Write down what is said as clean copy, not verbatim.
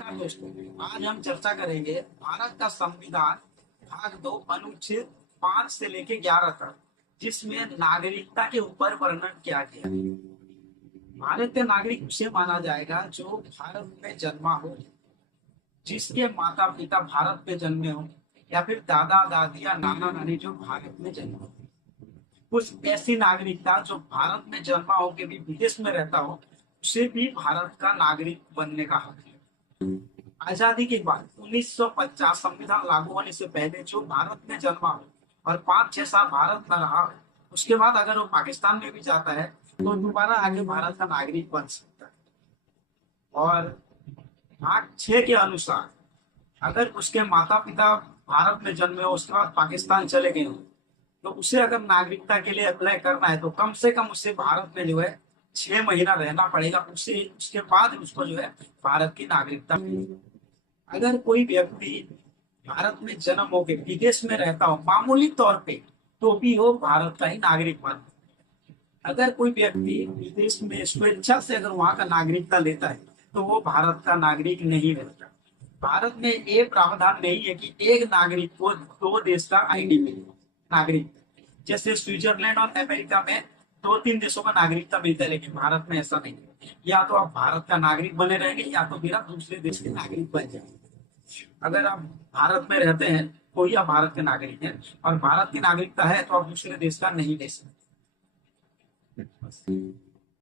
नमस्कार दोस्तों, आज हम चर्चा करेंगे भारत का संविधान भाग 2 अनुच्छेद 5 से लेके 11 तक, जिसमें नागरिकता के ऊपर वर्णन किया गया है। भारतीय नागरिक उसे माना जाएगा जो भारत में जन्मा हो, जिसके माता पिता भारत में जन्मे हो, या फिर दादा दादी या नाना नानी जो भारत में जन्मे हो। कुछ ऐसी नागरिकता जो भारत में जन्मा हो के भी विदेश में रहता हो, उसे भी भारत का नागरिक बनने का हक है। आजादी के बाद 1950 संविधान लागू होने से पहले जो भारत में जन्मा हो और 5-6 साल भारत में रहा, उसके बाद अगर वो पाकिस्तान में भी जाता है तो दोबारा आगे भारत का नागरिक बन सकता है। और भाग 6 के अनुसार अगर उसके माता पिता भारत में जन्मे हो, उसके बाद पाकिस्तान चले गए हो, तो उसे अगर नागरिकता के लिए अप्लाई करना है तो कम से कम उसे भारत में जो है 6 महीना रहना पड़ेगा। उसे उसके बाद उसको जो है भारत की नागरिकता मिलेगी। अगर कोई व्यक्ति भारत में जन्म होकर विदेश में रहता हो मामूली तौर पे, तो भी वो भारत का ही नागरिक बन। अगर कोई व्यक्ति विदेश में स्वेच्छा से अगर वहां का नागरिकता लेता है तो वो भारत का नागरिक नहीं रहता। भारत में ये प्रावधान नहीं है कि एक नागरिक को दो देश का आईडी मिले, नागरिक। जैसे स्विट्जरलैंड और अमेरिका में 2-3 देशों का नागरिकता मिलता है, लेकिन भारत में ऐसा नहीं है। या तो आप भारत का नागरिक बने रहेंगे या तो फिर आप दूसरे देश के नागरिक बन जाएंगे। अगर आप भारत में रहते हैं तो ही आप भारत के नागरिक हैं, और भारत की नागरिकता है तो आप दूसरे देश का नहीं ले सकते।